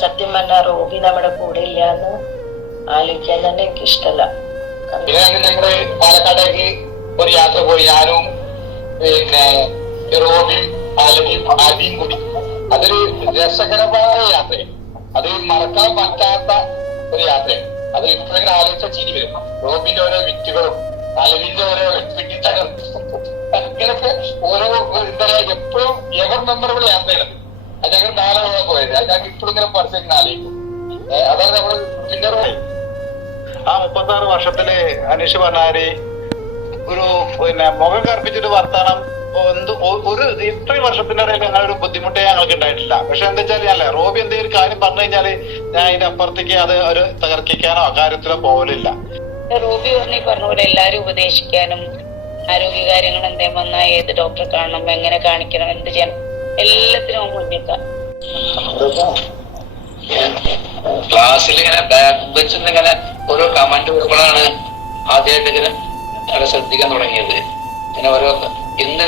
സത്യം പറഞ്ഞാൽ റോബി നമ്മുടെ കൂടെ ഇല്ല എന്ന് ആലോചിക്കാൻ തന്നെ എനിക്ക് ഇഷ്ടമല്ല. ഞങ്ങള് പാലക്കാടേക്ക് ഒരു യാത്ര പോയി, ഞാനും പിന്നെ റോബിയും ആദിയും കൂടി. അതൊരു രസകരമായ യാത്രയാണ്, അത് മറക്കാൻ പറ്റാത്ത ഒരു യാത്രയാണ്. അത് ഇപ്പോഴെങ്കിലും ആലോചിച്ച ചിരി വരും. റോബിന്റെ ഓരോ വിറ്റുകളും അലവിന്റെ ഓരോ പിടിത്തകളും അങ്ങനൊക്കെ ഓരോ എന്താ പറയുക, എപ്പോഴും എവർ മെമ്മറബിൾ യാത്രയാണ്. അത് ഞങ്ങൾ നാളെ പോയത്, അത് ഞങ്ങൾ ഇപ്പോഴും ഇങ്ങനെ പറിച്ചിങ്ങനെ ആലോചിക്കും. അതാണ് നമ്മള് പിന്നെ ആ 36 വർഷത്തില് അനീഷ് പറഞ്ഞാല് ഒരു മുഖം കറുപ്പിച്ചിട്ട് വർത്താനം ഒരു ഇത്രയും വർഷത്തിന്റെ ഇടയിൽ അങ്ങനെ ഒരു ബുദ്ധിമുട്ടേ ഞങ്ങൾക്ക് ഉണ്ടായിട്ടില്ല. പക്ഷെ എന്താ വെച്ചാൽ അല്ലേ, റോബി എന്തെങ്കിലും ഒരു കാര്യം പറഞ്ഞു കഴിഞ്ഞാല് ഞാൻ അതിന്റെ അപ്പുറത്തേക്ക് അത് ഒരു തകർക്കിക്കാനോ കാര്യത്തിലോ പോകലില്ല. റോബി പറഞ്ഞ പോലെ എല്ലാരും ഉപദേശിക്കാനും ആരോഗ്യ കാര്യങ്ങൾ എന്തേലും വന്നാൽ ഏത് ഡോക്ടറെ കാണണം, എങ്ങനെ കാണിക്കണം, എന്ത് ചെയ്യണം, എല്ലാത്തിനും മുന്നിക്കാം. ക്ലാസ്സിൽ ഇങ്ങനെ ബാക്ക് ബെഞ്ചിൽ ഇങ്ങനെ ഓരോ കമന്റ് വരുമ്പോഴാണ് ആദ്യമായിട്ട് ഇങ്ങനെ ശ്രദ്ധിക്കാൻ തുടങ്ങിയത്. ഇങ്ങനെ ഓരോ എന്ത്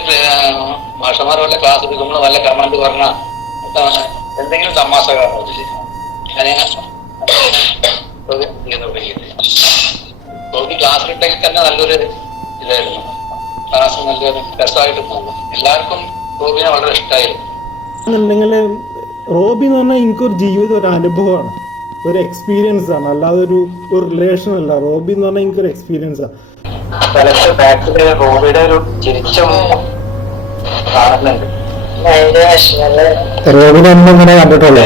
മാഷന്മാർ വല്ല ക്ലാസ് എടുക്കുമ്പോൾ വല്ല കമന്റ് പറഞ്ഞ എന്തെങ്കിലും തമാശ കാണും തുടങ്ങിയത്. റോബി ക്ലാസ്സിലുണ്ടെങ്കിൽ തന്നെ നല്ലൊരു ഇതായിരുന്നു, ക്ലാസ് നല്ലൊരു രസമായിട്ട് പോകും. എല്ലാവർക്കും റോബിനെ വളരെ ഇഷ്ടമായിരുന്നു. റോബി എന്ന് പറഞ്ഞാൽ എനിക്കൊരു ജീവിതം, ഒരു അനുഭവമാണ്, ഒരു എക്സ്പീരിയൻസ് ആണ്, അല്ലാതെ ഒരു റീലേഷൻ അല്ല. റോബി എന്ന് പറഞ്ഞാൽ എനിക്കൊരു എക്സ്പീരിയൻസ് ആണ്. റോബിയുടെ ഒരു ചിരിച്ച കാണുന്നുണ്ട്. റോബിനെ ഇങ്ങനെ കണ്ടിട്ടുള്ളൂ.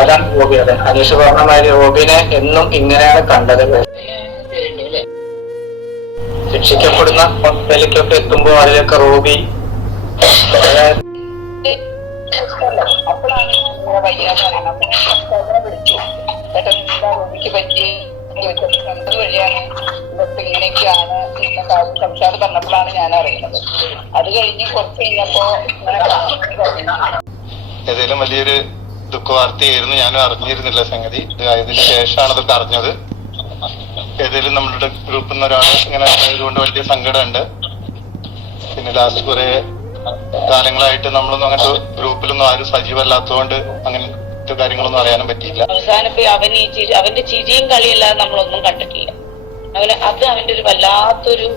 അതാണ് റോബി. അതെ, അനീഷ് പറഞ്ഞ മാതിരി റോബിനെ എന്നും ഇങ്ങനെയാണ് കണ്ടത്. ശിക്ഷിക്കപ്പെടുന്ന ഹോസ്പിറ്റലിലേക്കൊക്കെ എത്തുമ്പോൾ അതിലൊക്കെ റോബി അപ്പോഴാണ് വയ്യാന്ന് പറയുന്നത്. വിളിച്ചു പെട്ടെന്ന് റോബിക്ക് പറ്റി വഴിയാണ് ഇങ്ങനെയൊക്കെയാണ് സംസാരം പറഞ്ഞപ്പോഴാണ് ഞാൻ അറിയുന്നത്. അത് കഴിഞ്ഞ് കുറച്ച് കഴിഞ്ഞപ്പോ ഏതായാലും വലിയൊരു ദുഃഖവാർത്തയായിരുന്നു. ഞാനും അറിഞ്ഞിരുന്നില്ല സംഗതി. ഇത് ആയതിനു ശേഷമാണ് ഇതൊക്കെ അറിഞ്ഞത്. ഏതായാലും നമ്മളുടെ ഗ്രൂപ്പിൽ നിന്ന് ഒരാൾ ഇങ്ങനെ ആയതുകൊണ്ട് വലിയ സങ്കടമുണ്ട്. പിന്നെ ലാസ്റ്റ് കുറെ കാലങ്ങളായിട്ട് നമ്മളൊന്നും അങ്ങനത്തെ ഗ്രൂപ്പിലൊന്നും ആരും സജീവമല്ലാത്തതുകൊണ്ട് അങ്ങനത്തെ കാര്യങ്ങളൊന്നും അറിയാനും പറ്റിയില്ല. അവസാനം അവന്റെ ചിരിയും കളിയല്ലാതെ നമ്മളൊന്നും കണ്ടിട്ടില്ല. അത് അവന്റെ ഒരു വല്ലാത്തൊരു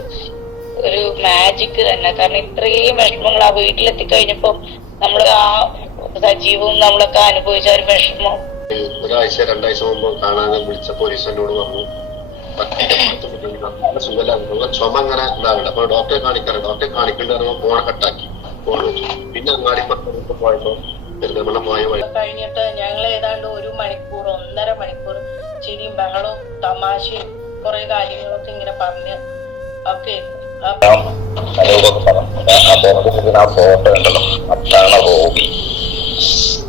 മാജിക് തന്നെ. കാരണം ഇത്രയും വിഷമങ്ങൾ ആ വീട്ടിലെത്തിക്കഴിഞ്ഞപ്പോ നമ്മള് ആ സജീവവും നമ്മളൊക്കെ അനുഭവിച്ച ഒരു വിഷമം. ഒരാഴ്ച 2 ആഴ്ച മുമ്പ് കാണാതെ വിളിച്ച പോലീസ് എന്നോട് പറഞ്ഞു സുഖമില്ല, ചുമ അങ്ങനെ ഇതാവില്ല. അപ്പൊ ഡോക്ടറെ കാണിക്കേണ്ടി പറയുമ്പോ ഫോൺ കട്ടാക്കി, ഫോൺ വെച്ചു. പിന്നെ അങ്ങാടി പോയപ്പോ പെരുന്തൽമണ്ണ പോയ വഴി കഴിഞ്ഞിട്ട് ഞങ്ങൾ ഏതാണ്ട് 1 മണിക്കൂർ 1.5 മണിക്കൂർ ചിരിയും ബഹളവും തമാശയും കുറെ കാര്യങ്ങളൊക്കെ ഇങ്ങനെ പറഞ്ഞ് ഒക്കെ ഫോട്ടോ ഉണ്ടല്ലോ, അതാണ് റോബി.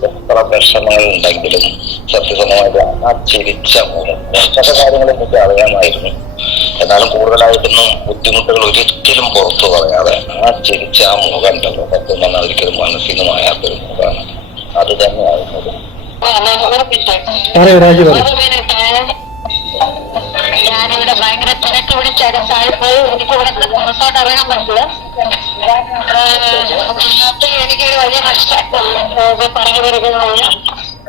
എത്ര വിഷമങ്ങൾ ഉണ്ടെങ്കിലും സത്യസമമായിട്ട് ആ ചിരിച്ച മുഖം, കുറച്ചൊക്കെ കാര്യങ്ങൾ എനിക്ക് അറിയാമായിരുന്നു. എന്നാലും കൂടുതലായിട്ടൊന്നും ബുദ്ധിമുട്ടുകൾ ഒരിക്കലും പുറത്തു പറയാതെ ആ ചിരിച്ച ആ മുഖം ഉണ്ടല്ലോ, സത്യം പറഞ്ഞാൽ ഒരിക്കലും മനസ്സിൽ നിന്ന് മായാത്തൊരു മുഖമാണ്. അത് തന്നെയായിരുന്നു. ഞാനിവിടെ ഭയങ്കര തിരക്ക് പിടിച്ചടുത്തായപ്പോൾ എനിക്ക് ഇവിടെ പുറത്തോട്ട് ഇറങ്ങാൻ പറ്റില്ല. എനിക്കൊരു വലിയ നഷ്ടം പറഞ്ഞു കൊടുക്കുന്നത്.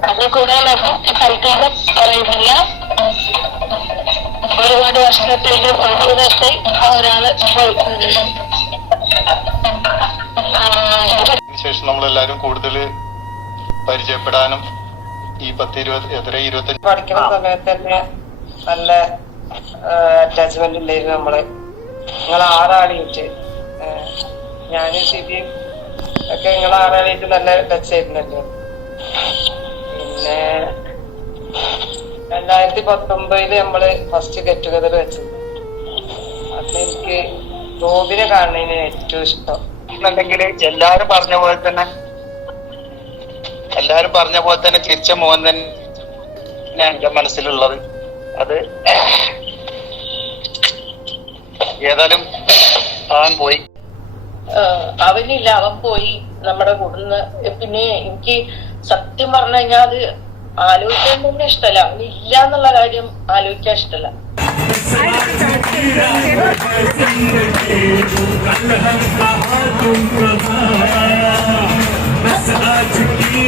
അതിൽ കൂടുതലൊന്നും തൽക്കാലം പറയുന്നില്ല. ഒരുപാട് വർഷത്തേക്ക് ജീവിതത്തിൽ ഒരാള് ശേഷം നമ്മളെല്ലാരും കൂടുതൽ പരിചയപ്പെടാനും ഈ 10-20 പഠിക്കുന്ന സമയത്ത് തന്നെ നല്ല അറ്റാച്ച്മെന്റ് ഉണ്ടായിരുന്നു. നമ്മള് നിങ്ങൾ 6 ആളായിട്ട്, ഞാനും സിബിയും ഒക്കെ നിങ്ങൾ 6 ആളായിട്ട് നല്ല ടച്ച് ആയിരുന്നല്ലോ. പിന്നെ 2019 നമ്മള് ഫസ്റ്റ് ഗെറ്റ് ടുഗദർ വെച്ചത്. അന്ന് എനിക്ക് റോബിനെ കാണുന്നതിന് ഏറ്റവും ഇഷ്ടം. എന്നുണ്ടെങ്കിൽ എല്ലാരും പറഞ്ഞ പോലെ തന്നെ ചിരിച്ച മോഹൻ തന്നെ എന്റെ മനസ്സിലുള്ളത്. അത് ഏതായാലും അവൻ പോയി, അവനില്ല, അവൻ പോയി നമ്മുടെ കൂടുന്ന്. പിന്നെ എനിക്ക് സത്യം പറഞ്ഞു കഴിഞ്ഞാൽ അത് ആലോചിക്കാൻ തന്നെ ഇഷ്ടമല്ല. അവനില്ല എന്നുള്ള കാര്യം ആലോചിക്കാൻ ഇഷ്ടമല്ല. आज की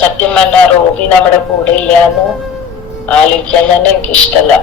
സത്യം പറഞ്ഞ റോബി നമ്മുടെ കൂടെ ഇല്ലാന്ന് ആലോചിക്കാൻ തന്നെ എനിക്ക് ഇഷ്ടമല്ല.